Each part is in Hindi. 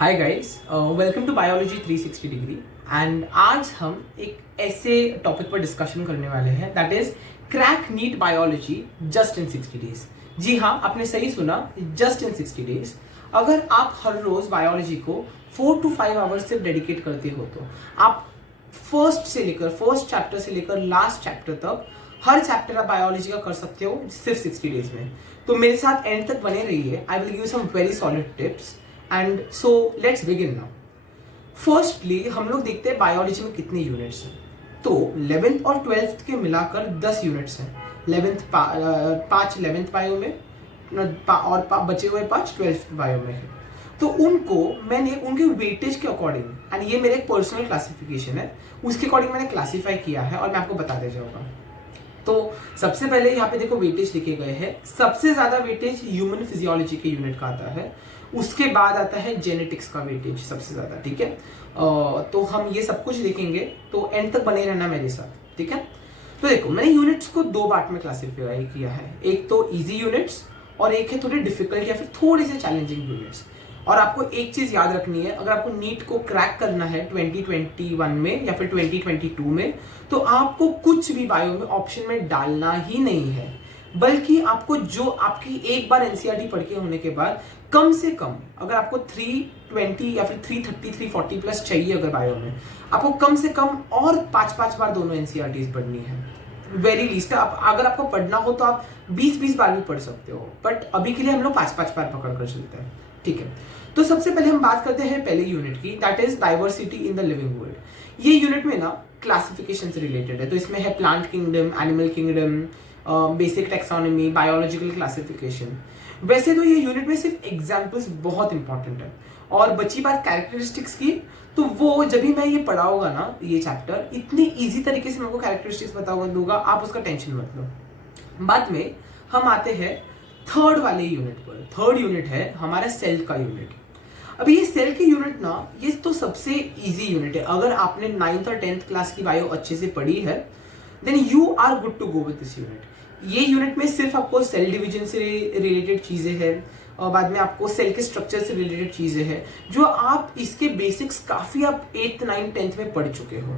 Hi guys, welcome to biology 360 degree. And आज हम एक ऐसे टॉपिक पर डिस्कशन करने वाले हैं that is crack NEET biology just in 60 days. जी हाँ, आपने सही सुना, जस्ट इन 60 डेज। अगर आप हर रोज बायोलॉजी को 4 to 5 आवर्स से डेडिकेट करते हो तो आप फर्स्ट चैप्टर से लेकर लास्ट चैप्टर तक हर चैप्टर आप बायोलॉजी का कर सकते हो सिर्फ 60 डेज में। तो मेरे साथ एंड तक बने रहिए। I will give some very solid tips and so let's begin now. Firstly हम लोग देखते हैं बायोलॉजी में कितने यूनिट्स हैं। तो 11th और 12th के मिलाकर 10 यूनिट्स हैं। 5 11th बायो में और बचे हुए 5 12th बायो में है। तो उनको मैंने उनके वेटेज के अकॉर्डिंग, एंड ये मेरा एक पर्सनल क्लासिफिकेशन है, उसके अकॉर्डिंग मैंने क्लासीफाई किया है और मैं आपको बता दे जाऊंगा। तो सबसे पहले यहाँ पे देखो वेटेज लिखे गए हैं। सबसे ज्यादा वेटेज ह्यूमन फिजियोलॉजी के यूनिट का आता है, उसके बाद आता है जेनेटिक्स का वेटेज सबसे ज्यादा। ठीक है, तो हम ये सब कुछ देखेंगे, तो एंड तक बने रहना मेरे साथ। ठीक है, तो देखो मैंने यूनिट्स को दो पार्ट में क्लासिफाई किया है, एक तो इजी यूनिट्स और एक है थोड़े डिफिकल्ट या फिर थोड़े से चैलेंजिंग यूनिट्स। और आपको एक चीज याद रखनी है, अगर आपको नीट को क्रैक करना है 2021 में या फिर 2022 में, तो आपको कुछ भी बायो में ऑप्शन में डालना ही नहीं है, बल्कि आपको जो आपकी एक बार एनसीईआरटी पढ़ के होने के बाद कम से कम, अगर आपको 320 या फिर 330 340 प्लस चाहिए अगर बायो में, आपको कम से कम और 5 बार दोनों एनसीईआरटीज पढ़नी है। वेरी लीस्ट अगर आपको पढ़ना हो तो आप 20 बार भी पढ़ सकते हो, बट अभी के लिए हम लोग 5 बार पकड़ कर चलते हैं। ठीक है, तो सबसे पहले हम बात करते हैं पहले यूनिट की, that is diversity in the living world. ये यूनिट में ना क्लासिफिकेशन से रिलेटेड है, तो इसमें है plant kingdom, animal kingdom, basic taxonomy, biological classification. वैसे तो ये यूनिट में सिर्फ एग्जाम्पल्स बहुत इंपॉर्टेंट है, और बची बात कैरेक्टरिस्टिक्स की, तो वो जब भी मैं ये पढ़ाऊंगा ना, ये चैप्टर इतनी इजी तरीके से मैं आपको कैरेक्टरिस्टिक्स बताऊंगा दूंगा, आप उसका टेंशन मत लो। बाद में हम आते हैं थर्ड वाले यूनिट पर। थर्ड यूनिट है हमारा सेल का यूनिट। अभी ये सेल की यूनिट ना, ये तो सबसे इजी यूनिट है। अगर आपने 9th और 10th क्लास की बायो अच्छे से पढ़ी है, then you are good to go with this unit. ये यूनिट में सिर्फ आपको सेल डिवीजन से रिलेटेड चीजें हैं, और बाद में आपको सेल के स्ट्रक्चर से रिलेटेड चीजें हैं, जो आप इसके बेसिक्स काफी आप 8th 9th 10th में पढ़ चुके हो।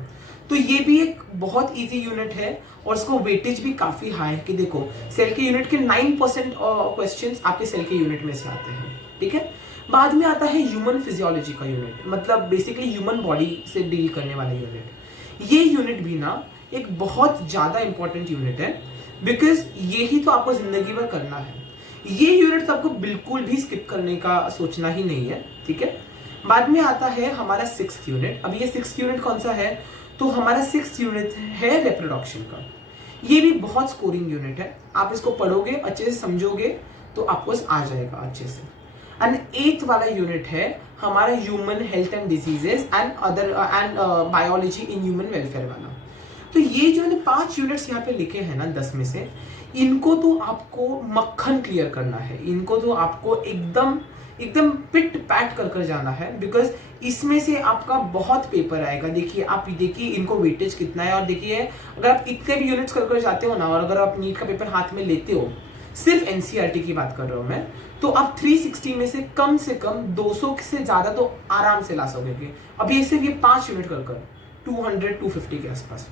तो ये भी एक बहुत इजी यूनिट है और इसको वेटेज भी काफी हाई है कि देखो सेल के यूनिट के 9% क्वेश्चंस आपके सेल के यूनिट में से आते हैं। ठीक है, बाद में आता है ह्यूमन फिजियोलॉजी का यूनिट, मतलब बेसिकली ह्यूमन बॉडी से डील करने वाला यूनिट। ये यूनिट भी ना एक बहुत ज्यादा इंपॉर्टेंट यूनिट है, बिकॉज यही तो आपको जिंदगी भर करना है। ये यूनिट तो आपको बिल्कुल भी स्किप करने का सोचना ही नहीं है। ठीक है, बाद में आता है हमारा 6th यूनिट। अब ये 6th यूनिट कौन सा है, तो हमारा 6th यूनिट है रिप्रोडक्शन का। ये भी बहुत स्कोरिंग यूनिट है, आप इसको पढ़ोगे अच्छे से समझोगे तो आपको आ जाएगा अच्छे से। एंड 8th वाला यूनिट है हमारा human health and diseases and other and biology in human welfare वाला। तो ये जो है 5 यूनिट्स यहाँ पे लिखे हैं ना 10 में से, इनको तो आपको मक्खन क्लियर करना है, इनको तो आपको एकदम पिट पैट कर जाना है, बिकॉज इसमें से आपका बहुत पेपर आएगा। देखिए आप देखिए इनको वेटेज कितना है, और देखिए अगर आप इतने भी यूनिट्स कर जाते हो ना, और अगर आप नीट का पेपर हाथ में लेते हो, सिर्फ एनसीईआरटी की बात कर रहा हूं मैं, तो आप 360 में से कम 200 से ज्यादा तो आराम से ला सकोगे। अब ये सिर्फ ये 5 यूनिट कर 200 250 के आसपास।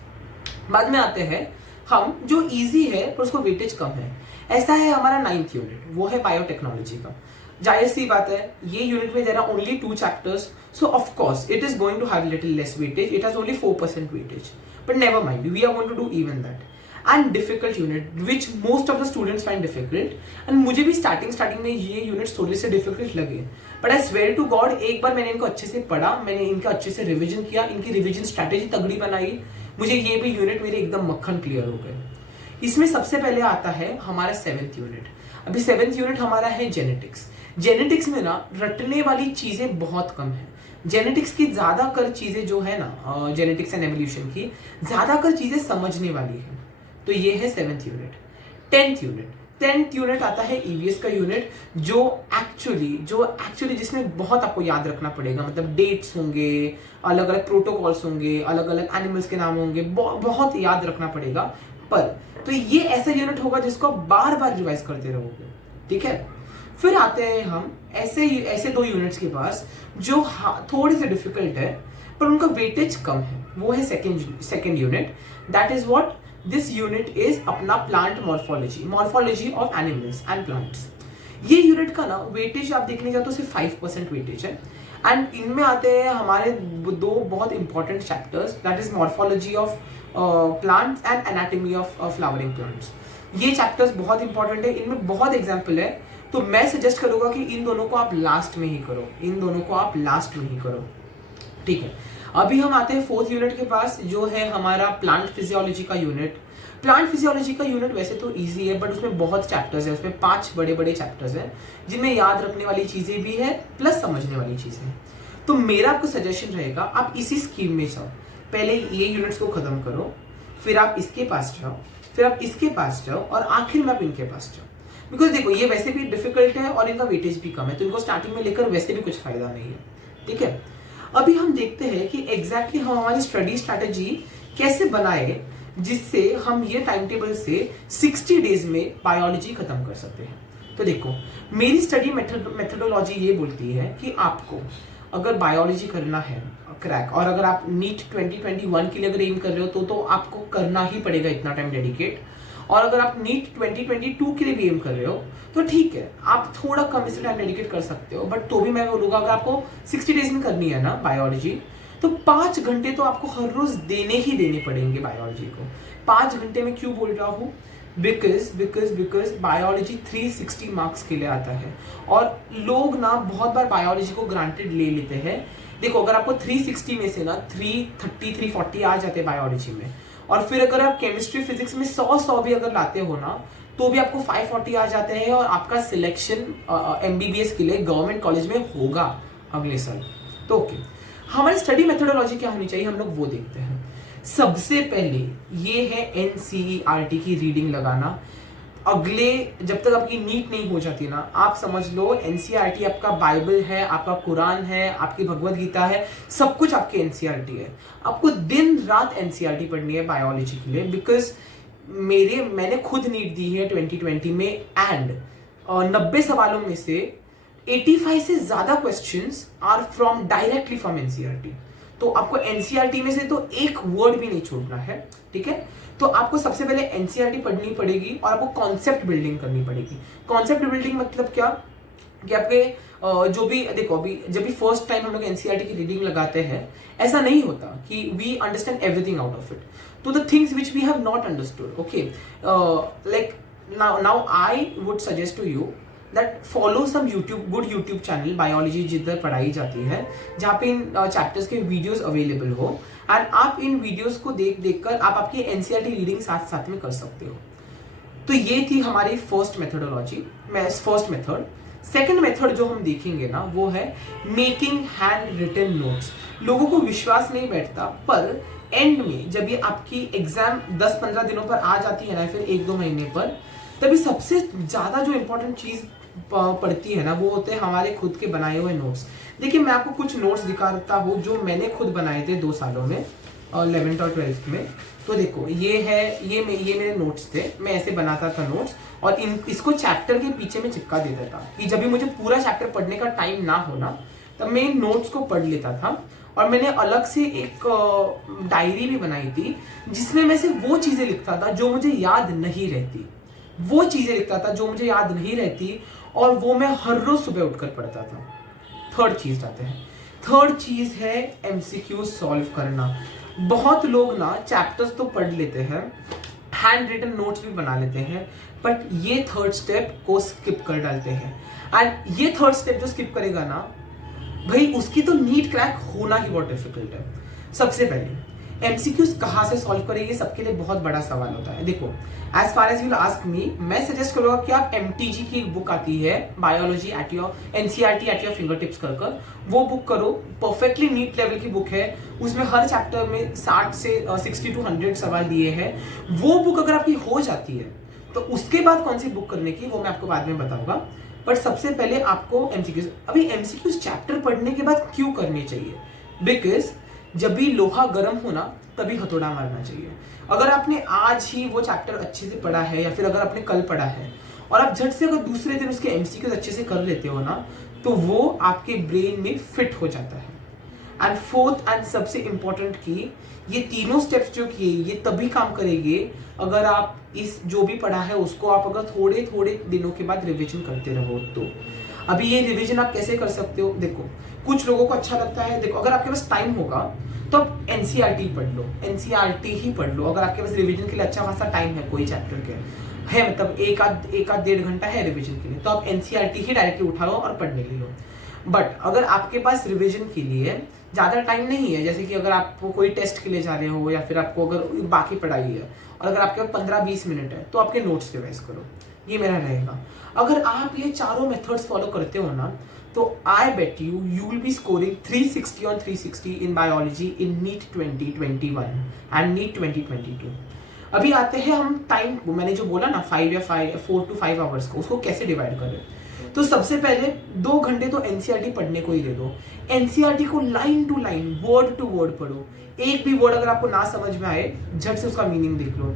बाद में आते हैं हम जो इजी है पर उसको वेटेज कम है, ऐसा है हमारा 9th यूनिट, वो है बायोटेक्नोलॉजी का। जाहिर सी बात है, ये यूनिट में there are only 2 chapters, so of course it is going to have little less weightage, it has only 4% weightage, but never mind, we are going to do even that. And difficult unit which most of the students find difficult, and मुझे भी स्टार्टिंग में ये यूनिट्स थोड़े से डिफिकल्ट लगे, but I swear to God एक बार मैंने इनको अच्छे से पढ़ा, मैंने इनका अच्छे से रिविजन किया, इनकी रिविजन स्ट्रैटेजी तगड़ी बनाई, मुझे ये भी यूनिट मेरे एकदम मक्खन क्लियर हो गए। इसमें सबसे पहले आता है हमारा 7th यूनिट। अभी 7th यूनिट हमारा है जेनेटिक्स। जेनेटिक्स में ना रटने वाली चीजें बहुत कम है। जेनेटिक्स की ज्यादातर चीजें जो है ना, जेनेटिक्स एंड एवोल्यूशन की ज्यादातर चीजें समझने वाली है। तो ये है 7th यूनिट। 10th यूनिट आता है ईवीएस का यूनिट, जो एक्चुअली जिसमें बहुत आपको याद रखना पड़ेगा, मतलब डेट्स होंगे, अलग अलग प्रोटोकॉल्स होंगे, अलग अलग एनिमल्स के नाम होंगे, बहुत याद रखना पड़ेगा। पर तो ये ऐसा यूनिट होगा जिसको आप बार बार रिवाइज करते रहोगे। ठीक है, फिर आते हैं हम ऐसे ऐसे 2 यूनिट्स के पास जो थोड़े से डिफिकल्ट है पर उनका वेटेज कम है, वो है second unit. That is what this unit is अपना plant morphology of animals and plants. ये यूनिट का ना वेटेज आप देखने जाओ तो सिर्फ 5% वेटेज है। एंड इनमें आते हैं हमारे 2 बहुत important chapters, that is morphology of plants and anatomy of flowering plants. ये चैप्टर्स बहुत इंपॉर्टेंट है, इनमें बहुत एग्जाम्पल है, तो मैं सजेस्ट करूंगा कि इन दोनों को आप लास्ट में ही करो, ठीक है। अभी हम आते हैं 4th यूनिट के पास, जो है हमारा प्लांट फिजियोलॉजी का यूनिट। प्लांट फिजियोलॉजी का यूनिट वैसे तो इजी है बट उसमें बहुत चैप्टर्स है, उसमें 5 बड़े बड़े चैप्टर्स हैं जिनमें याद रखने वाली चीजें भी है प्लस समझने वाली चीजें हैं। तो मेरा आपको सजेशन रहेगा आप इसी स्कीम में जाओ, पहले ये यूनिट्स को खत्म करो, फिर आप इसके पास जाओ, फिर आप इसके पास जाओ और आखिर में आप इनके पास जाओ। बिकॉज देखो ये वैसे भी डिफिकल्ट है और इनका वेटेज भी कम है, तो इनको स्टार्टिंग में लेकर वैसे भी कुछ फायदा नहीं है, ठीक है। अभी हम देखते हैं कि एग्जैक्टली हम हमारी स्टडी स्ट्रैटेजी कैसे बनाए जिससे हम ये टाइम टेबल से 60 डेज में बायोलॉजी खत्म कर सकते हैं। तो देखो मेरी स्टडी मेथडोलॉजी ये बोलती है कि आपको अगर बायोलॉजी करना है क्रैक, और अगर आप नीट 2021 के लिए अगर एम कर रहे हो तो आपको करना ही पड़ेगा इतना टाइम डेडिकेट। और अगर आप नीट 2022 के लिए भी एम कर रहे हो तो ठीक है, आप थोड़ा कम इससे टाइम डेडिकेट कर सकते हो, बट तो भी मैं बोलूंगा अगर आपको 60 डेज में करनी है ना बायोलॉजी, तो 5 घंटे तो आपको हर रोज देने पड़ेंगे बायोलॉजी को। 5 घंटे में क्यों बोल रहा हूँ, बिकॉज बायोलॉजी 360 मार्क्स के लिए आता है और लोग ना बहुत बार बायोलॉजी को ग्रांटेड ले लेते हैं। देखो अगर आपको 360 में से ना 330 340 आ जाते हैं बायोलॉजी में, और फिर अगर आप केमिस्ट्री फिजिक्स में 100 भी अगर लाते हो ना तो भी आपको 540 आ जाते हैं और आपका सिलेक्शन MBBS के लिए गवर्नमेंट कॉलेज में होगा अगले साल। तो ओके, हमारी स्टडी मेथोडोलॉजी क्या होनी चाहिए हम लोग वो देखते हैं। सबसे पहले ये है NCERT की रीडिंग लगाना। अगले जब तक आपकी नीट नहीं हो जाती ना, आप समझ लो NCERT आपका बाइबल है, आपका कुरान है, आपकी भगवत गीता है, सब कुछ आपके NCERT है। आपको दिन रात NCERT पढ़नी है बायोलॉजी के लिए, बिकॉज मैंने खुद नीट दी है 2020 में एंड 90 सवालों में से 85 से ज्यादा questions are from directly from NCERT। तो आपको NCERT में से तो एक वर्ड भी नहीं छोड़ना है, ठीक है। तो आपको सबसे पहले NCERT पढ़नी पड़ेगी और आपको कॉन्सेप्ट बिल्डिंग करनी पड़ेगी। कॉन्सेप्ट बिल्डिंग मतलब क्या कि आपके जो भी देखो अभी जब भी फर्स्ट टाइम हम लोग NCERT की रीडिंग लगाते हैं ऐसा नहीं होता कि we understand everything out of it. तो the things which we have not understood, okay, like now I would suggest to you that follow some good YouTube channel biology जिधर पढ़ाई जाती है, जहाँ पे इन चैप्टर्स के वीडियोस अवेलेबल हो एंड आप इन वीडियोस को देख कर आप आपकी NCERT रीडिंग साथ में कर सकते हो। तो ये थी हमारी फर्स्ट मेथड। सेकंड मेथड जो हम देखेंगे ना वो है मेकिंग हैंड रिटन नोट्स। लोगों को विश्वास नहीं बैठता पर एंड में जब ये आपकी एग्जाम 10-15 दिनों पर आ जाती है ना, फिर 1-2 महीने पर, तभी सबसे ज्यादा जो इंपॉर्टेंट चीज पड़ती है ना वो होते हैं हमारे खुद के बनाए हुए नोट्स। देखिए मैं आपको कुछ नोट्स दिखाता हूँ जो मैंने खुद बनाए थे 2 सालों में, 11th और 12th में। तो देखो ये मेरे नोट्स थे, मैं ऐसे बनाता था नोट्स और इसको चैप्टर के पीछे में चिपका देता था कि जब भी मुझे पूरा चैप्टर पढ़ने का टाइम ना होना तब मैं इन नोट्स को पढ़ लेता था। और मैंने अलग से एक डायरी भी बनाई थी जिसमें मैं सिर्फ वो चीजें लिखता था जो मुझे याद नहीं रहती, और वो मैं हर रोज सुबह उठकर पढ़ता था। थर्ड चीज है MCQ सॉल्व करना। बहुत लोग ना चैप्टर्स तो पढ़ लेते हैं, हैंड रिटन नोट्स भी बना लेते हैं, बट ये थर्ड स्टेप को स्किप कर डालते हैं। एंड ये थर्ड स्टेप जो स्किप करेगा ना भाई उसकी तो नीट क्रैक होना ही बहुत डिफिकल्ट है। सबसे पहले MCQs कहाँ से सॉल्व करेंगे, सबके लिए बहुत बड़ा सवाल होता है। देखो as far as you ask me, मैं सजेस्ट करूंगा कि आप MTG की बुक आती है biology at your NCERT at your finger tips कर वो बुक करो। परफेक्टली नीट लेवल की बुक है, उसमें हर चैप्टर में 60 से 60 to 100 सवाल दिए हैं। वो बुक अगर आपकी हो जाती है तो उसके बाद कौन सी बुक करने की वो मैं आपको बाद में बताऊंगा। बट सबसे पहले आपको MCQs, अभी MCQs चैप्टर पढ़ने के बाद क्यों करने चाहिए, बिकॉज जब भी लोहा गर्म होना तभी हथौड़ा मारना चाहिए। अगर आपने आज ही वो चैप्टर अच्छे से पढ़ा है या फिर अगर आपने कल पढ़ा है और आप झट से अगर दूसरे दिन उसके एमसीक्यूज अच्छे से कर लेते हो ना, तो वो आपके ब्रेन में फिट हो जाता है। एंड फोर्थ एंड सबसे इंपॉर्टेंट की, ये तीनों स्टेप्स जो किए ये तभी काम करेंगे अगर आप इस जो भी पढ़ा है उसको आप अगर थोड़े थोड़े दिनों के बाद रिवीजन करते रहो। तो अभी ये रिवीजन आप कैसे कर सकते हो, देखो कुछ लोगों को अच्छा लगता है, देखो अगर आपके पास टाइम होगा तो आप एनसीईआरटी पढ़ लो, एनसीईआरटी ही पढ़ लो। अगर आपके पास रिवीजन के लिए अच्छा खासा टाइम है, कोई चैप्टर के है, मतलब एक आध 1.5 घंटा है रिवीजन के लिए, तो आप एनसीईआरटी ही डायरेक्टली उठा लो और पढ़ने के लो। बट अगर आपके पास रिवीजन के लिए ज़्यादा टाइम नहीं है, जैसे कि अगर आपको कोई टेस्ट के लिए जा रहे हो या फिर आपको अगर बाकी पढ़ाई है और अगर आपके पास 15-20 मिनट है, तो आपके नोट्स रिवाइज करो, ये मेरा रहेगा। अगर आप ये चारों मेथड्स फॉलो करते हो ना, तो I bet you will be scoring 360 on 360 in biology in NEET 2021 and NEET 2022। अभी आते हैं हम टाइम को, मैंने जो बोला ना 4 to 5 आवर्स को, उसको कैसे डिवाइड करें। तो सबसे पहले 2 घंटे तो एनसीईआरटी पढ़ने को ही दे दो। एनसीईआरटी को line to line, word to word पढ़ो। एक भी वर्ड अगर आपको ना समझ में आए, झट से उसका मीनिंग देख लो।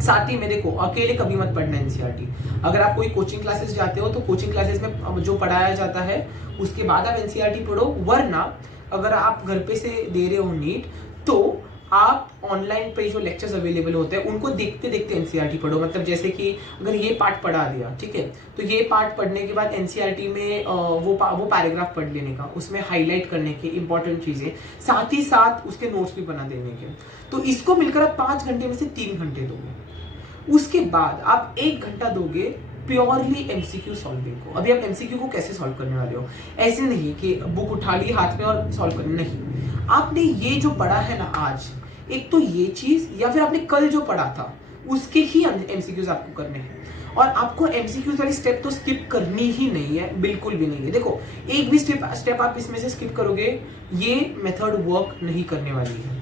साथ ही में देखो, अकेले कभी मत पढ़ना एनसीईआरटी। अगर आप कोई कोचिंग क्लासेस जाते हो तो कोचिंग क्लासेस में जो पढ़ाया जाता है उसके बाद आप एनसीईआरटी पढ़ो, वरना अगर आप घर पे से दे रहे हो नीट, तो आप ऑनलाइन पे जो लेक्चर्स अवेलेबल होते हैं उनको देखते देखते एनसीईआरटी पढ़ो। मतलब जैसे कि अगर ये पार्ट पढ़ा दिया, ठीक है, तो ये पार्ट पढ़ने के बाद एनसीईआरटी में वो पैराग्राफ पढ़ लेने का, उसमें हाईलाइट करने के इंपॉर्टेंट चीजें, साथ ही साथ उसके नोट्स भी बना देने के। तो इसको मिलकर आप 5 घंटे में से 3 घंटे दोगे। उसके बाद आप 1 घंटा दोगे प्योरली एमसीक्यू सॉल्विंग को। अभी आप एमसीक्यू को कैसे सॉल्व करने वाले हो, ऐसे नहीं कि बुक उठा ली हाथ में और सॉल्व करना, नहीं। आपने ये जो पढ़ा है ना आज, एक तो ये चीज, या फिर आपने कल जो पढ़ा था उसके ही एमसीक्यूज आपको करने हैं। और आपको एमसीक्यूज वाली स्टेप तो स्किप करनी ही नहीं है, बिल्कुल भी नहीं है। देखो एक भी स्टेप आप इसमें से स्किप करोगे, ये मेथड वर्क नहीं करने वाली है।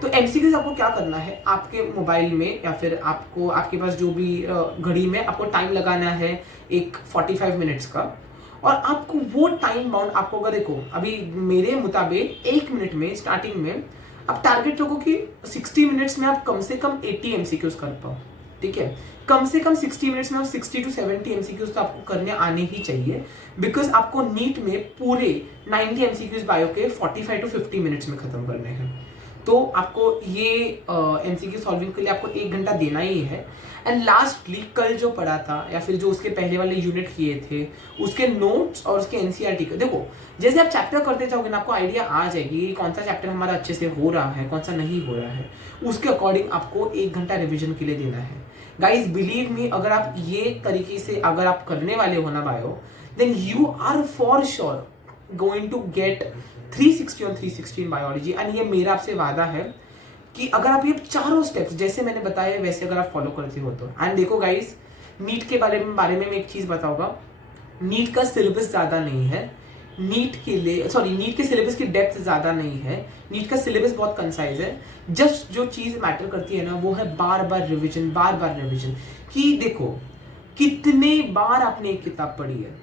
तो एमसीक्यूज आपको क्या करना है, आपके मोबाइल में या फिर आपको आपके पास जो भी घड़ी में आपको टाइम लगाना है एक 45 मिनट्स का, और आपको वो टाइम बाउंड आपको, अगर देखो अभी मेरे मुताबिक 1 मिनट में स्टार्टिंग में आप टारगेट रखो कि 60 मिनट्स में आप कम से कम 80 एमसीक्यूज कर पाओ, ठीक है। कम से कम 60 मिनट्स में आप 60 to 70 एमसीक्यूज तो आपको करने आने ही चाहिए, बिकॉज आपको नीट में पूरे 90 एमसीक्यूज बायो के 45 to 50 मिनट्स में खत्म करने हैं। तो आपको ये एमसीक्यू सॉल्विंग के लिए आपको 1 घंटा देना ही है। एंड लास्टली, कल जो पढ़ा था या फिर जो उसके पहले वाले यूनिट किए थे, उसके नोट्स और उसके एनसीईआरटी का, देखो जैसे आप चैप्टर करते जाओगे ना, आपको आइडिया आ जाएगी कौन सा चैप्टर हमारा अच्छे से हो रहा है, कौन सा नहीं हो रहा है। उसके अकॉर्डिंग आपको 1 घंटा रिविजन के लिए देना है। गाइज बिलीव मी, अगर आप ये तरीके से अगर आप करने वाले हो ना bio, then you are for sure going to get 360 on 360 in biology. And ये मेरा आपसे वादा है कि अगर आप ये चारों स्टेप्स जैसे मैंने बताए वैसे अगर आप फॉलो करते हो तो। एंड देखो गाइस, नीट के बारे में मैं एक चीज बताऊंगा, नीट का सिलेबस ज्यादा नहीं है, नीट के सिलेबस की डेप्थ ज्यादा नहीं है, नीट का सिलेबस बहुत कंसाइज है। जस्ट जो चीज मैटर करती है ना, वो है बार बार रिविजन, बार बार रिविजन। कि देखो कितने बार आपने एक किताब पढ़ी है,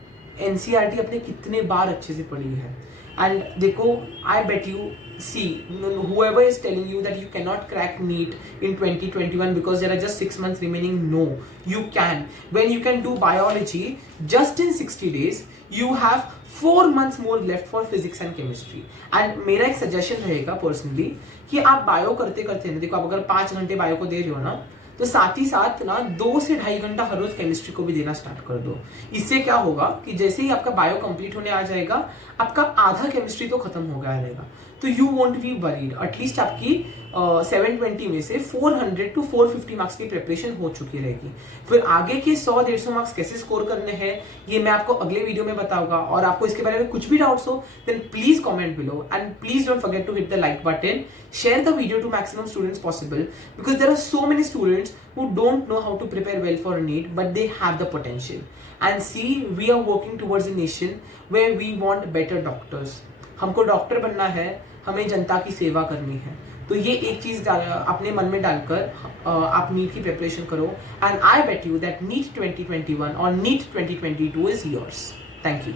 एनसीईआरटी अपने कितने बार अच्छे से पढ़ी है। एंड देखो, I bet you, see, whoever is telling you that you cannot crack NEET in 2021 because there are just 6 months remaining, no, you can. When you can do biology just in 60 days, you have 4 months more left for physics and chemistry. And मेरा एक suggestion रहेगा personally कि आप बायो करते करते ना, देखो आप अगर 5 घंटे बायो को दे रहे हो ना, तो साथ ही साथ ना 2 से 2.5 घंटा हर रोज केमिस्ट्री को भी देना स्टार्ट कर दो। इससे क्या होगा कि जैसे ही आपका बायो कंप्लीट होने आ जाएगा, आपका आधा केमिस्ट्री तो खत्म हो गया रहेगा। तो you want be worried, at least आपकी 720 में से 400 to 450 मार्क्स की प्रिपरेशन हो चुकी रहेगी। फिर आगे के 100-150 मार्क्स कैसे स्कोर करने हैं, ये मैं आपको अगले वीडियो में बताऊंगा। और आपको इसके बारे में कुछ भी डाउट्स हो, then please comment below and please don't forget to hit the like button, share the video to maximum students possible, because there are so many students who don't know how to prepare well for NEET, but they have the potential. And see, we are working towards a nation where we want better doctors. हमको डॉक्टर बनना है, हमें जनता की सेवा करनी है। तो ये एक चीज अपने मन में डालकर आप नीट की प्रिपरेशन करो। And I bet you that NEET 2021 और NEET 2022 is yours. Thank you.